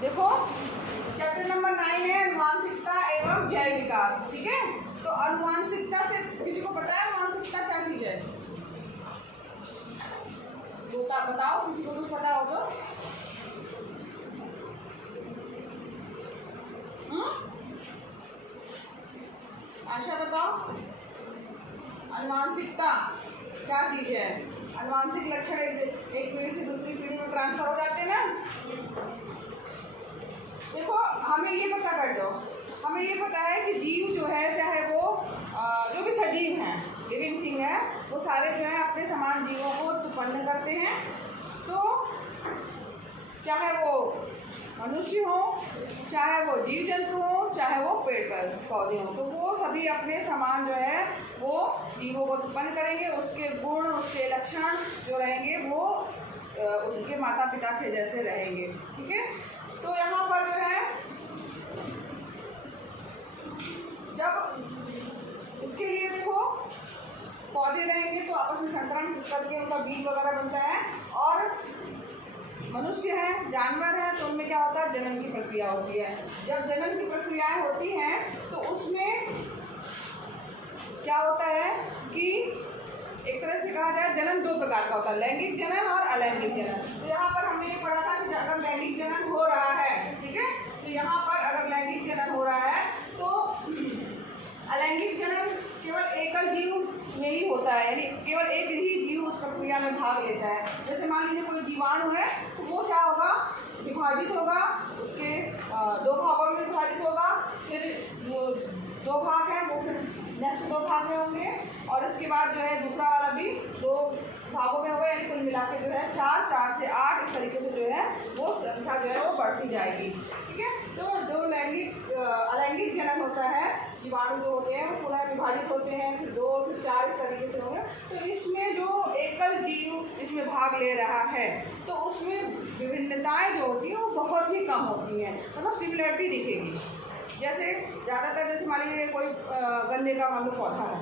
देखो chapter number 9 है अनुवांशिकता एवं जैव विकास। ठीक है, तो अनुवांशिकता से किसी को पता है अनुवांशिकता क्या चीज है? बताओ, किसी को कुछ पता हो तो। आशा बताओ, अनुवांशिकता क्या चीज है? अनुवांशिक लक्षण एक पीढ़ी से दूसरी पीढ़ी में ट्रांसफर हो जाते हैं ना। देखो हमें ये पता कर दो, हमें ये पता है कि जीव जो है, चाहे वो जो भी सजीव हैं, लिविंग थिंग है, वो सारे जो है अपने समान जीवों को उत्पन्न करते हैं। तो चाहे वो मनुष्य हो, चाहे वो जीव जंतु हो, चाहे वो पेड़ पौधे हों, तो वो सभी अपने समान जो है वो जीवों को उत्पन्न करेंगे। उसके गुण, उसके लक्षण जो रहेंगे वो उनके माता पिता के जैसे रहेंगे। ठीक है, तो यहाँ पर जो है जब इसके लिए देखो पौधे रहेंगे तो आपस में संकरण करके उनका बीज वगैरह बनता है, और मनुष्य है, जानवर है, तो उनमें क्या होता है, जनन की प्रक्रिया होती है। जब जनन की प्रक्रियाएं होती हैं तो उसमें क्या होता है कि एक तरह से कहा जाए जनन दो प्रकार का होता है, लैंगिक जनन और अलैंगिक जनन। तो यहाँ पर हमने ये पढ़ा था कि अगर लैंगिक जनन हो रहा है, ठीक है, तो यहाँ पर अगर लैंगिक जनन हो रहा है तो अलैंगिक जनन केवल एकल जीव में ही होता है, यानी केवल एक ही जीव उस प्रक्रिया में भाग लेता है। जैसे मान लीजिए कोई जीवाणु है तो वो क्या होगा, विभाजित होगा, उसके दो भागों में विभाजित होगा, फिर वो दो भाग हैं वो फिर नेक्स्ट दो भाग में होंगे, और इसके बाद जो है दूसरा वाला भी दो भागों में होगा, यानी कुल मिला के जो है 4 से 8 इस तरीके से जो है वो संख्या जो है वो बढ़ती जाएगी। ठीक है, तो जो अलैंगिक जनन होता है, जीवाणु जो होते हैं वो पुनः विभाजित होते हैं, फिर 2 फिर 4 इस तरीके से होंगे। तो इसमें जो एकल जीव इसमें भाग ले रहा है तो उसमें विभिन्नताएं जो होती हैं वो बहुत ही कम होती हैं, मतलब सिमिलरिटी दिखेगी। जैसे ज़्यादातर जैसे मान लीजिए कोई गन्ने का मान लो पौधा है,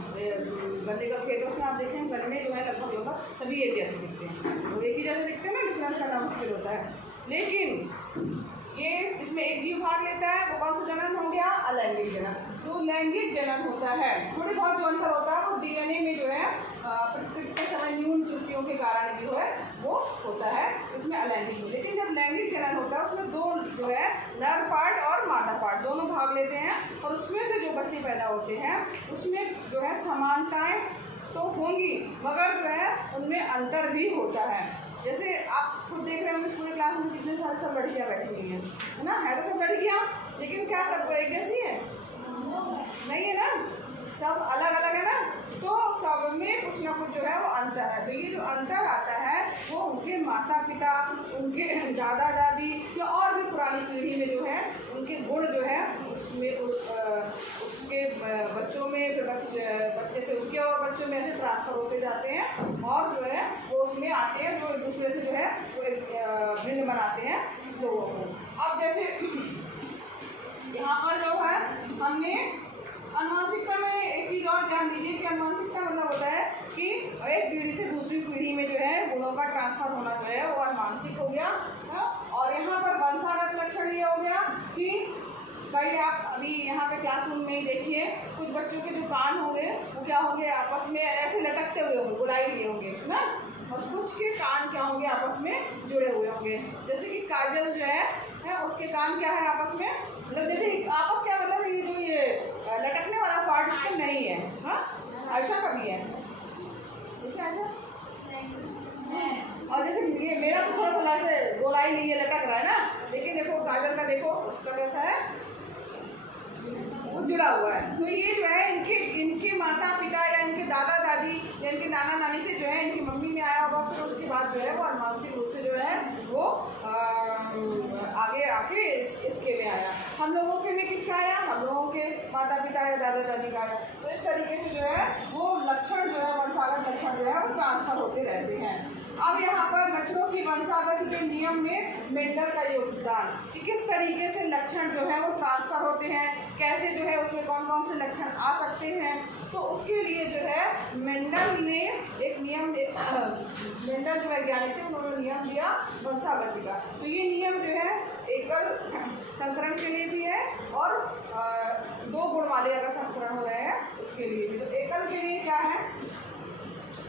गन्ने का खेत, उसमें आप देखें गन्ने जो है लगभग सभी एक जैसे दिखते हैं, वो एक ही जैसे दिखते हैं ना, डिफरेंस करना मुश्किल होता है। लेकिन ये इसमें एक जीव भाग लेता है, वो कौन सा जनन हो गया, अलैंगिक जनन। तो लैंगिक जनन होता है, थोड़ी बहुत जो अंतर होता है वो डीएनए में जो है प्रकृति के समय न्यून त्रुटियों के कारण जो है वो होता है इसमें अलैंगिक में। लेकिन जब लैंगिक जनन होता है उसमें दो जो है नर पार्ट और मादा पार्ट दोनों भाग लेते हैं, और उसमें से जो बच्चे पैदा होते हैं उसमें जो है समानताएं तो होंगी मगर जो है उनमें अंतर भी होता है। जैसे आप खुद देख रहे होंगे पूरे क्लास में कितने सारे सब लड़कियाँ बैठी हुई हैं, है ना, है तो सब लड़कियाँ, लेकिन क्या सब एक जैसी है? नहीं है ना, सब अलग अलग है ना, तो सब में कुछ ना कुछ जो है वो अंतर है। तो ये जो अंतर आता है वो उनके माता पिता, उनके दादा दादी या और भी पुरानी पीढ़ी में जो है उनके गुण जो है उसमें उसके बच्चों में, फिर बच्चे से उसके और बच्चों में ऐसे ट्रांसफ़र होते जाते हैं, और जो है वो उसमें आते हैं जो एक दूसरे से जो है वो एक भिन्न बनाते हैं लोगों को। अब जैसे यहाँ पर जो है हमने अनुवांशिकता में एक चीज़ और ध्यान दीजिए कि अनुवांशिकता मतलब होता है कि एक पीढ़ी से दूसरी पीढ़ी में जो है गुणों का ट्रांसफर होना जो है वो अनुवांशिक हो गया है। और यहाँ पर वंशागत लक्षण ये हो गया कि कई आप अभी यहाँ पे क्लासरूम में ही देखिए कुछ बच्चों के जो कान होंगे वो क्या होंगे, आपस में ऐसे लटकते हुए होंगे, गुलाई लिए होंगे ना, और कुछ के कान क्या होंगे, आपस में जुड़े हुए होंगे। जैसे कि काजल जो है उसके कान क्या है आपस में, मतलब जैसे आपस क्या मतलब ये जो ये लटकने वाला पार्ट इसका नहीं है। हाँ, आयशा का भी है, देखिए आयशा, और जैसे ये मेरा तो थोड़ा सा ऐसे गोलाई लिए लटक रहा है ना, लेकिन देखो काजल का देखो उसका कैसा है, वो जुड़ा हुआ है। तो ये जो है इनके माता पिता या इनके दादा दादी या इनके नाना नानी से जो है इनकी मम्मी में आया होगा, फिर उसके बाद जो है वो अनुवांशिक रूप से जो है वो आगे आके इसके में आया। हम लोगों के में किसका आया, हम लोगों के माता पिता या दादा दादी का आया। तो इस तरीके से जो है वो लक्षण जो है वंशागत लक्षण जो है वो ट्रांसफर होते रहते हैं। अब यहाँ पर लक्षणों की वंशागत के नियम में मेंडल का योगदान कि किस तरीके से लक्षण जो है वो ट्रांसफर होते हैं, कैसे जो है उसमें कौन कौन से लक्षण आ सकते हैं। तो उसके लिए जो है मेंडल ने एक नियम, मेंडल जो वैज्ञानिक थे उन्होंने नियम दिया वंशागति का। तो ये नियम जो है एक एकल संकरण के लिए भी है और 2 गुण वाले अगर संकरण हो रहे हैं उसके लिए भी। तो एकल के लिए क्या है,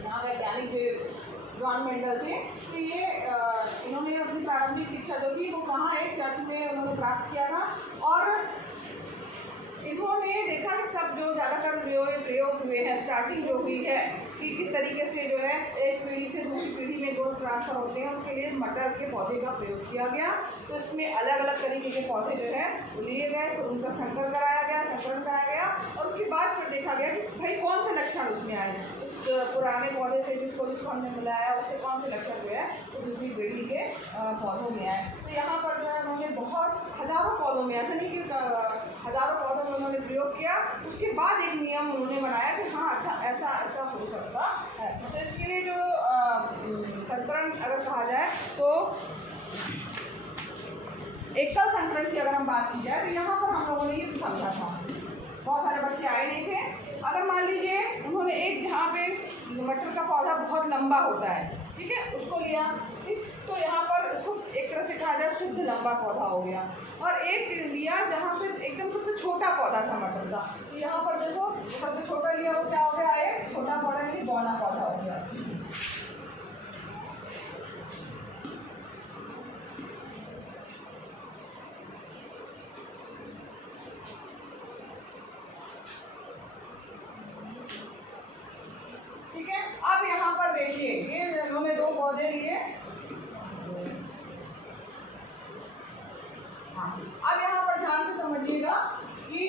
यहाँ वैज्ञानिक जो जॉन मेंडल थे, तो ये इन्होंने अपनी प्रारंभिक शिक्षा जो थी वो कहाँ, एक चर्च में उन्होंने प्राप्त किया था। और इन्होंने देखा कि सब जो ज़्यादातर प्रयोग हुए हैं, स्टार्टिंग जो हुई है कि किस तरीके से जो है एक पीढ़ी से दूसरी पीढ़ी में गुण ट्रांसफर होते हैं, उसके लिए मटर के पौधे का प्रयोग किया गया। तो इसमें अलग अलग तरीके के पौधे जो है वो लिए गए, फिर उनका संकरण कराया गया और उसके बाद फिर देखा गया कि भाई कौन से लक्षण उसमें आए, उस पुराने पौधे से जिसको हमने मिलाया उससे कौन से लक्षण जो है तो दूसरी पीढ़ी के पौधों में आए। तो यहाँ पर जो है उन्होंने बहुत हज़ारों पौधों में, ऐसा नहीं कि हज़ारों पौधों में उन्होंने प्रयोग किया। उसके बाद एक नियम उन्होंने बनाया कि हाँ अच्छा ऐसा हो सकता है। तो इसके लिए जो संकरण अगर कहा जाए तो एकल संकरण की अगर हम बात की जाए तो यहाँ पर हम लोगों ने ये समझा था, बहुत सारे बच्चे आए नहीं थे। अगर मान लीजिए उन्होंने एक जहाँ पे मटर का पौधा बहुत लंबा होता है, ठीक है, उसको लिया, ठीक, तो यहाँ पर उसको एक तरह से कहा जाए शुद्ध लंबा पौधा हो गया। और एक लिया जहाँ पे एकदम सबसे छोटा पौधा था मटर का, तो यहाँ पर देखो सबसे छोटा लिया वो क्या हो गया, एक छोटा पौधा यानी बौना पौधा हो गया। ठीक है, अब यहाँ पर देखिए ये उन्होंने 2 पौधे लिए। हाँ, अब यहाँ पर ध्यान से समझिएगा कि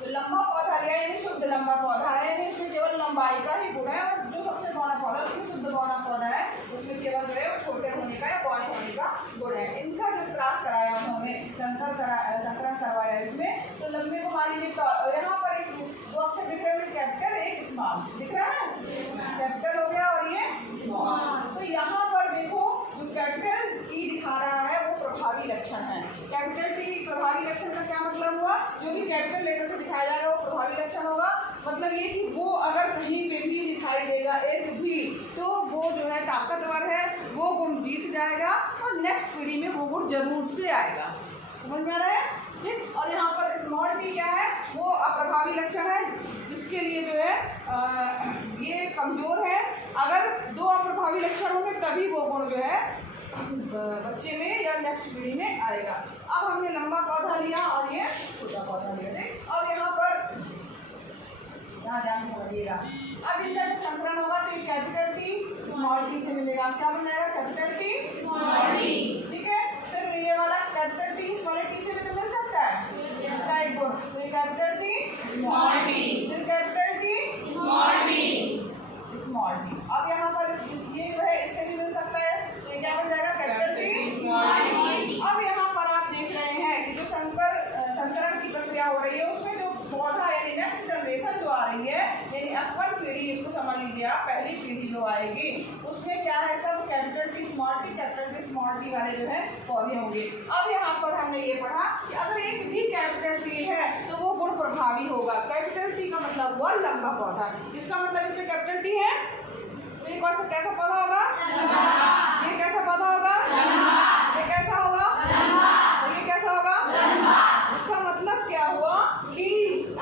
जो लंबा पौधा लिया यानी शुद्ध लंबा पौधा है, यानी इसमें केवल लंबाई का ही गुण है। और जो सबसे बौना पौधा उसमें शुद्ध बौना पौधा है, उसमें केवल जो है वो छोटे होने का या बौने होने का गुण है। इनका जब क्रॉस कराया उन्होंने, संकरण करवाया इसमें, तो लंबे को मान लीजिए यहाँ पर एक 2 अक्षर दिख रहे हैं, कैपिटल एक स्मॉल दिख रहा है, कैपिटल हो गया और ये स्मॉल। तो यहाँ पर देखो जो कैपिटल टी दिखा रहा है वो प्रभावी लक्षण है। कैपिटल टी प्रभावी लक्षण का क्या मतलब हुआ, जो भी कैपिटल लेटर से दिखाया जाएगा वो प्रभावी लक्षण होगा। मतलब ये कि वो अगर कहीं पे भी दिखाई देगा एक भी, तो वो जो है ताकतवर है, वो गुण जीत जाएगा और नेक्स्ट पीढ़ी में वो गुण जरूर से आएगा। समझ में आ रहा है, ठीक। और यहाँ पर स्मॉल टी क्या है, वो अप्रभावी लक्षण है, जिसके लिए जो है ये कमजोर है। अगर 2 अप्रभावी लक्षण होंगे तभी वो गुण जो है बच्चे में या नेक्स्ट पीढ़ी में आएगा। अब हमने लंबा पौधा लिया और ये छोटा पौधा लिया, ठीक। अब यहाँ पर ध्यान समझिएगा, अब इनका जो संकरण होगा तो ये कैपिटल टी स्मॉल टी से मिलेगा। क्या बन जाएगा, कैपिटल टी स्मॉल टी, ठीक है। फिर ये वाला कैपिटल टी स्मॉल टी से भी तो मिल सकता है, इसका एक गुण, तो ये कैपिटल टी स्मॉल टी, फिर कैपिटल टी स्मॉल टी। अब यहाँ पर ये जो है इससे भी मिल सकता है, तो ये क्या बन जाएगा, कैपिटल टी स्मॉल टी। अब यहाँ पर आप देख रहे हैं कि जो संकरण की प्रक्रिया हो रही है उसमें जो पौधा यानी नेक्स्ट जनरेशन जो आ रही है, यानी F1 पीढ़ी, इसको समझ लीजिए आप, पहली पीढ़ी जो आएगी उसमें क्या है, सब कैपिटल टी स्मॉल टी वाले जो है पौधे होंगे। अब यहाँ पर हमने ये पढ़ा कि अगर एक भी कैपिटल टी है तो वो गुण प्रभावी होगा। कैपिटल टी का मतलब हुआ लंबा पौधा, इसका मतलब इसमें कैपिटल टी है तो ये कौन सा कैसा पौधा होगा, ये कैसा पौधा होगा, ये कैसा होगा, ये कैसा होगा। इसका मतलब क्या हुआ कि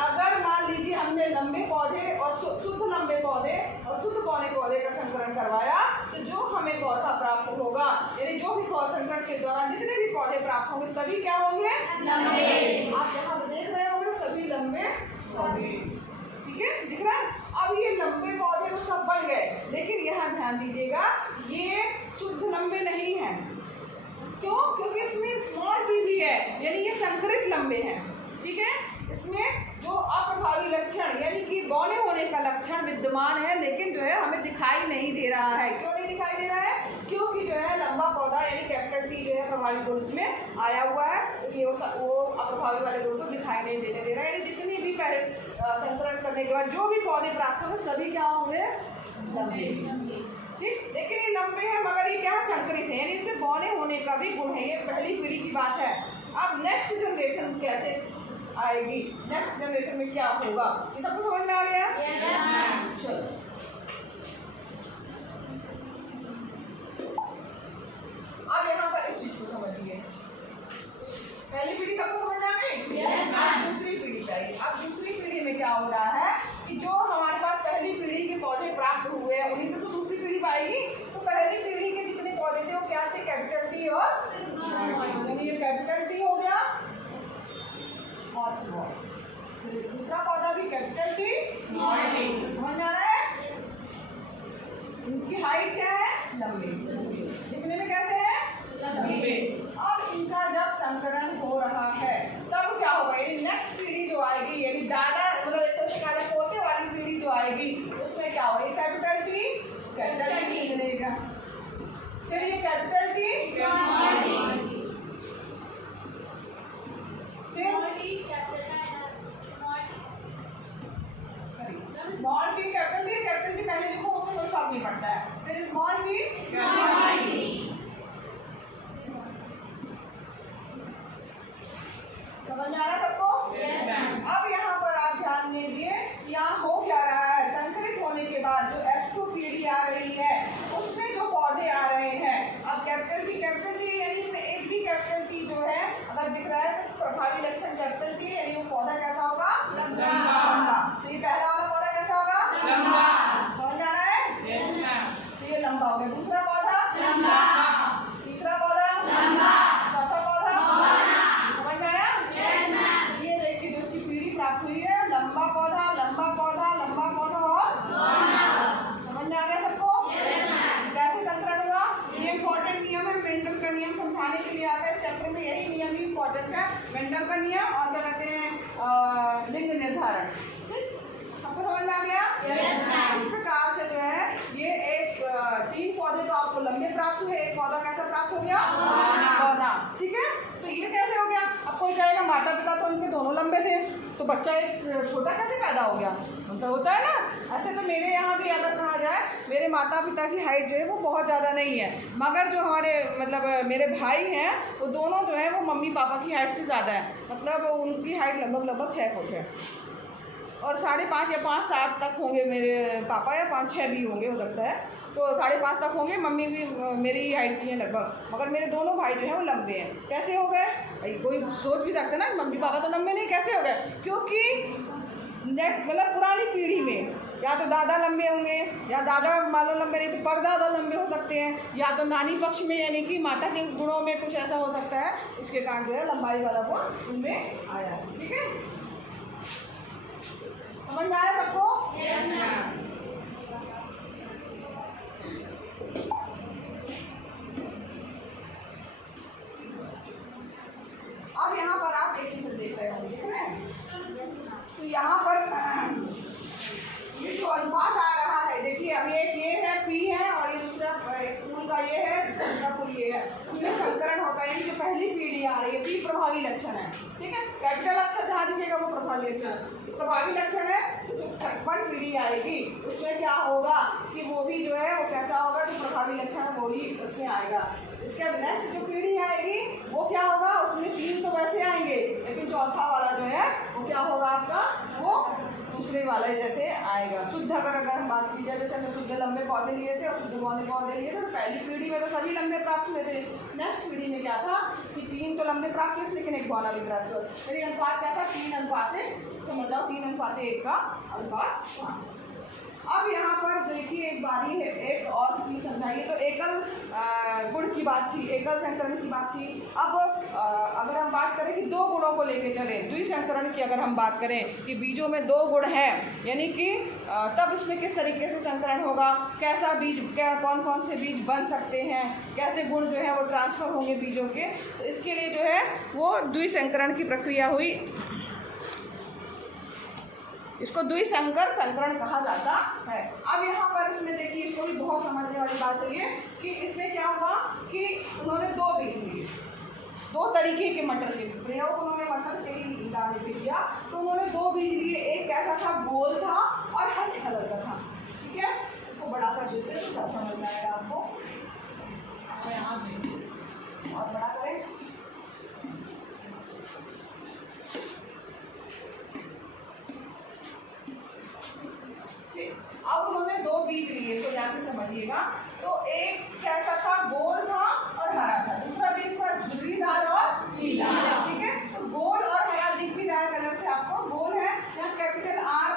अगर मान लीजिए हमने लंबे पौधे और शुद्ध लंबे पौधे और शुद्ध बौने पौधे का संकरण करवाया, तो जो हमें पौधा प्राप्त होगा, यानी जो भी संकरण के दौरान जितने भी पौधे प्राप्त होंगे सभी क्या होंगे, लंबे। आप यहाँ पे देख रहे होंगे सभी लंबे पौधे, ठीक है, दिख रहा है। अब ये लंबे पौधे तो सब बन गए, लेकिन यहाँ ध्यान दीजिएगा ये शुद्ध लंबे नहीं है। क्यों, क्योंकि इसमें स्मॉल टी भी है, यानी ये संकरित लंबे हैं, ठीक है। इसमें जो अप्रभावी लक्षण यानी कि बौने होने का लक्षण विद्यमान है, लेकिन जो है हमें दिखाई नहीं दे रहा है। क्यों नहीं दिखाई दे रहा है, क्योंकि जो है लंबा पौधा यानी कैपिटल टी जो है प्रभावी गुण उसमें आया हुआ है, इसलिए वो अप्रभावी वाले गुण को दिखाई नहीं देने दे रहा है। यानी जितनी भी पहले संकरण करने के बाद जो भी पौधे प्राप्त होंगे सभी क्या होंगे, लंबे, ठीक। लेकिन ये लंबे हैं मगर ये क्या संकरित है, यानी इसमें बौने होने का भी गुण है। ये पहली पीढ़ी की बात है। अब नेक्स्ट जनरेशन कैसे आएगी, नेक्स्ट जनरेशन में क्या होगा, ये सबको समझ में आ गया। चलो अब यहाँ पर इस हो रहा है कि जो हमारे पास पहली पीढ़ी के पौधे प्राप्त हुए हैं उन्हीं से तो दूसरी पीढ़ी आएगी। तो पहली पीढ़ी के जितने पौधे थे वो क्या थे, कैपिटल टी और ये कैपिटल टी हो गया और स्मॉल। दूसरा पौधा भी कैपिटल टी स्मॉल टी। समझ आ रहा है? इनकी हाइट क्या है, लंबे, दिखने में कैसे है, लंबे। अब इनका जब संकरण हो रहा है तब क्या होगा, ये नेक्स्ट पीढ़ी जो आएगी यानी दादा मतलब एक तरह से कहा जाए पोते वाली पीढ़ी जो आएगी उसमें क्या होगा, ये कैपिटल टी बनेगा, फिर ये capital T small T capital T पहले लिखो, उससे कोई फर्क नहीं पड़ता है। फिर स्मॉल टी समझ आ रहा है सबको? अब यहाँ पर आप ध्यान दीजिए, यहाँ हो क्या रहा है, संकरित होने के बाद जो F2 पीढ़ी आ रही है उसमें जो पौधे आ रहे हैं, अब कैपिटल टी यानी इसमें एक भी कैपिटल टी जो है अगर दिख रहा है तो प्रभावी लक्षण कैपिटल टी यानी वो पौधा कैसा होगा, लंबा। तो ये पहला वाला पौधा कैसा होगा, लंबा। समझ आ रहा है? तो ये लंबा हो गया। दूसरा पौधा लंबा, तीसरा पौधा लंबा, चौथा पौधा समझ में आया? ये देखिए जो इसकी पीढ़ी प्राप्त हुई है, लंबा पौधा और समझ में आ गया सबको? कैसे संकरण हुआ, ये इंपॉर्टेंट नियम है, मेंडल का नियम समझाने के लिए आता है इस चैप्टर में, यही नियम ही इंपॉर्टेंट है, मेंडल का नियम और क्या कहते हैं लिंग निर्धारण। आपको समझ में आ गया? इस प्रकार से जो है ये एक 3 पौधे तो आपको लंबे प्राप्त हुए, एक पौधा कैसा प्राप्त हो गया, पौधा। ठीक है, तो ये कैसे हो गया? अब कोई कहेगा माता पिता तो उनके दोनों लंबे थे तो बच्चा एक छोटा कैसे पैदा हो गया, तो होता है ना। ऐसे तो मेरे यहाँ भी अगर कहा जाए मेरे माता पिता की हाइट जो है वो बहुत ज़्यादा नहीं है, मगर जो हमारे मतलब मेरे भाई हैं वो दोनों जो है वो मम्मी पापा की हाइट से ज़्यादा है, मतलब उनकी हाइट लगभग 6 फुट है और 5.5 या 5.7 तक होंगे मेरे पापा, या 5-6 भी होंगे हो सकता है, तो 5.5 तक होंगे। मम्मी भी मेरी हाइट की है लगभग, मगर मेरे दोनों भाई जो हैं वो लंबे हैं। कैसे हो गए? कोई सोच भी सकता है ना मम्मी पापा तो लंबे नहीं, कैसे हो गए? क्योंकि मतलब पुरानी पीढ़ी में या तो दादा लंबे होंगे, या दादा मान लो लंबे नहीं तो परदादा लंबे हो सकते हैं, या तो नानी पक्ष में यानी कि माता के गुणों में कुछ ऐसा हो सकता है, इसके कारण जो है लंबाई वाला गुण उनमें आया। ठीक है, समझ में आया सबको? अब यहाँ पर आप एक चीज देख रहे होंगे, देख रहे हैं? तो यहाँ पर ये जो अनुपात आ रहा है, देखिए अभी एक ये है P है और ये दूसरा फूल का ये है, दूसरा फूल ये है, उनमें संकरण होता है। जो पहली पीढ़ी आ रही है P प्रभावी लक्षण है, ठीक है, कैपिटल अक्षर जहाँ दिखेगा वो प्रभावी लक्षण, प्रभावी लक्षण है। जो 1 पीढ़ी आएगी उसमें क्या होगा कि वो भी जो है वो कैसा होगा, जो प्रभावी लक्षण है वो भी उसमें आएगा। इसके बाद नेक्स्ट जो पीढ़ी आएगी वो क्या होगा, उसमें 3 तो वैसे आएंगे लेकिन चौथा वाला जो है वो क्या होगा आपका, वो दूसरे वाले जैसे आएगा। शुद्ध अगर हम बात की जाए, जैसे हमने शुद्ध लंबे पौधे लिए थे और शुद्ध वाले पौधे लिए थे, तो पहली पीढ़ी में तो सभी लंबे प्राप्त हुए थे। नेक्स्ट पीढ़ी में क्या था कि 3 तो लंबे प्राप्त हुए लेकिन एक बौना भी प्राप्त हुआ। मेरी अनुपात क्या था, 3:1, समझ जाओ 3:1 का अनुपात। अब यहाँ पर देखिए एक बारी है, एक और चीज़ समझाइए। तो एकल गुण की बात थी, एकल संकरण की बात थी। अब अगर हम बात करें कि 2 गुणों को लेके चले, द्विसंकरण की अगर हम बात करें कि बीजों में 2 गुण हैं, यानी कि तब इसमें किस तरीके से संकरण होगा, कैसा बीज, क्या कौन कौन से बीज बन सकते हैं, कैसे गुण जो है वो ट्रांसफर होंगे बीजों के, तो इसके लिए जो है वो द्विसंकरण की प्रक्रिया हुई। इसको द्विसंकर संकरण कहा जाता है। अब यहाँ पर इसमें देखिए, इसको भी बहुत समझने वाली बात है ये कि इसमें क्या हुआ कि उन्होंने 2 बीज लिए, 2 तरीके के मटर के प्रयोग उन्होंने मटर के ही दाने पे किया। तो उन्होंने 2 बीज लिए, एक कैसा था, गोल था और हरे कलर का था। ठीक है, इसको बड़ा कर देते हैं तो समझ में आएगा आपको। यहाँ से और बड़ा करें, अब उन्होंने 2 बीज लिए, तो ध्यान से समझिएगा। तो एक कैसा था, गोल था और हरा था, दूसरा बीज था झुर्रीदार और पीला। ठीक है, तो गोल और हरा दिख भी रहा है कलर से आपको, गोल है यहाँ कैपिटल R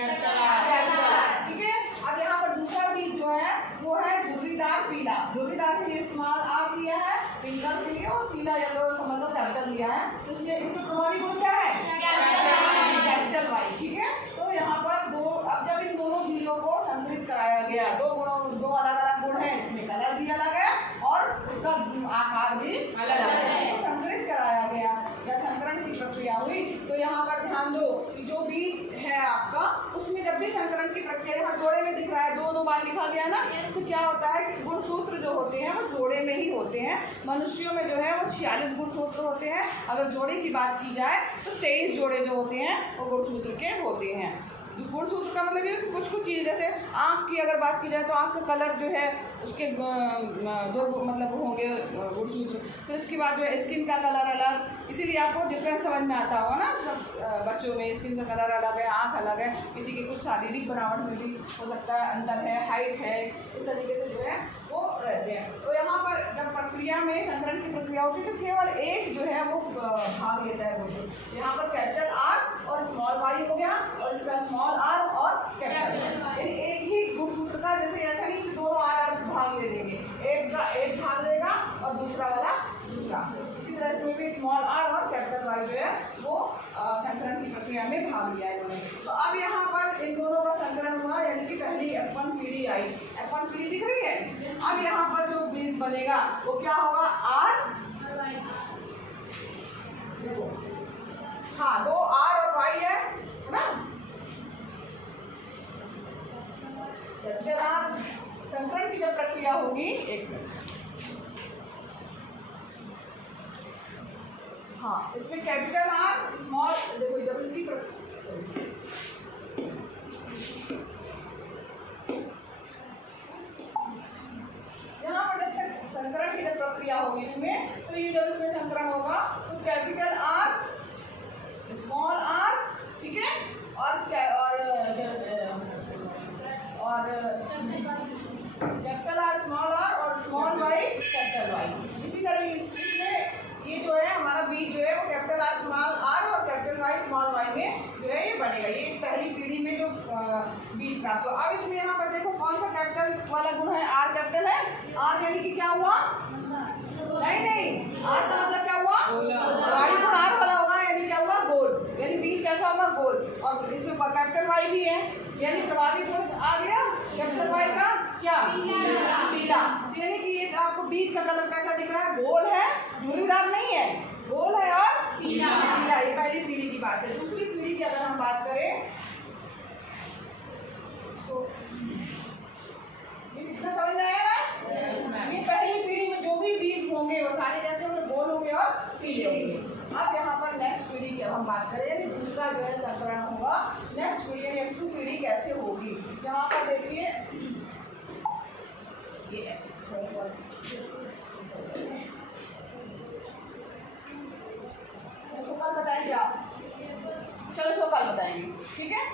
ठीक है। अब यहाँ पर दूसरा बीज जो है वो है झुर्रीदार पीला। झुर्रीदार के लिए इस्तेमाल आप लिया है पिंक के लिए, और पीला येलो समझ लो कैपिटल लिया है। तो इसमें इसमें प्रभावी गुण क्या है? Capital Y. ठीक है। तो यहाँ पर दो, अब जब इन दोनों बीजों को संकलित कराया गया, दो अलग अलग गुण है, इसमें कलर भी अलग है और उसका आकार भी अलग है। तो संकलित कराया गया या संकरण की प्रक्रिया हुई। तो यहाँ पर ध्यान दो कि जो बीज है आपका, उसमें जब भी संकरण की प्रक्रिया यहाँ जोड़े में दिख रहा है, दो बार लिखा गया ना, तो क्या होता है कि गुणसूत्र जो होते हैं वो जोड़े में ही होते हैं। मनुष्यों में जो है वो 46 गुणसूत्र होते हैं। अगर जोड़े की बात की जाए तो 23 जोड़े जो होते हैं वो गुणसूत्र के होते हैं। गुणसूत्र का मतलब ये कुछ कुछ चीज़, जैसे आँख की अगर बात की जाए तो आँख का कलर जो है उसके दो मतलब होंगे गुणसूत्र। फिर उसके बाद जो है स्किन का कलर अलग, इसीलिए आपको डिफरेंस समझ में आता होगा ना। सब बच्चों में स्किन का कलर अलग है, आँख अलग है, किसी के कुछ शारीरिक बनावट में भी हो सकता है अंतर है, हाइट है, इस तरीके से जो है वो रहते हैं। तो यहाँ पर जब प्रक्रिया में संकरण की प्रक्रिया होती है तो केवल एक जो है वो भाग लेता है गुणसूत्र। यहाँ पर कैपिटल आर और स्मॉल वाई हो गया, और इसका स्मॉल आर और कैपिटल, एक ही गुणसूत्र का, जैसे ऐसा नहीं कि दोनों आर भाग ले लेंगे, एक भाग लेगा और दूसरा वाला दूसरा। इसी तरह इसमें भी स्मॉल आर और कैपिटल वाई जो है वो संकरण की प्रक्रिया में भाग लिया इन्होंने। तो अब यहाँ पर इन दोनों का संकरण हुआ, यानी कि पहली F1 पीढ़ी आई। F1 पीढ़ी दिख रही है। अब यहाँ पर जो बीज बनेगा वो क्या होगा? आर, देखो हाँ, दो आर और वाई है ना। संकरण की जब प्रक्रिया होगी, एक मिनट, हाँ, इसमें कैपिटल आर स्मॉल, देखो जब इसकी यहाँ पर जब संकरण की जब प्रक्रिया होगी इसमें, तो ये जब इसमें संकरण होगा तो कैपिटल आर स्मॉल आर, ठीक है, और कैपिटल आर स्मॉल आर और स्मॉल वाई कैपिटल वाई। इसी तरह इसमें ये जो है हमारा बीज जो है वो कैपिटल आर स्मॉल आर और कैपिटल वाई स्मॉल वाई में जो है ये बनेगा। ये पहली पीढ़ी में जो बीज प्राप्त हो। अब इसमें यहाँ पर देखो कौन सा कैपिटल वाला गुण है? आर कैपिटल है। आर यानी कि क्या हुआ? नहीं, आर का मतलब क्या हुआ? वाई गुण आर वाला होगा, यानी क्या हुआ? गोल, यानी बीज कैसा होगा? गोल। और इसमें कैपिटल वाई भी है, यानी प्रभावी गुण आ गया कैपिटल वाई का क्या? पीला। यानी कि ये आपको बीज का कलर कैसा दिख रहा है? गोल है, झुर्रीदार नहीं है, गोल है और पीला। ये पहली पीढ़ी की बात है। दूसरी पीढ़ी की अगर हम बात करें तो ये कितना समझ में आया ना? ये पहली पीढ़ी में जो भी बीज होंगे वो सारे कैसे होंगे? गोल होंगे और पीले होंगे। अब यहाँ पर नेक्स्ट पीढ़ी की हम बात करें, दूसरा जो है संकरण होगा, नेक्स्ट पीढ़ी में F2 पीढ़ी कैसे होगी? यहाँ पर देखिए ये कल बताएंगे आप, चलो इसको कल बताएंगे, ठीक है।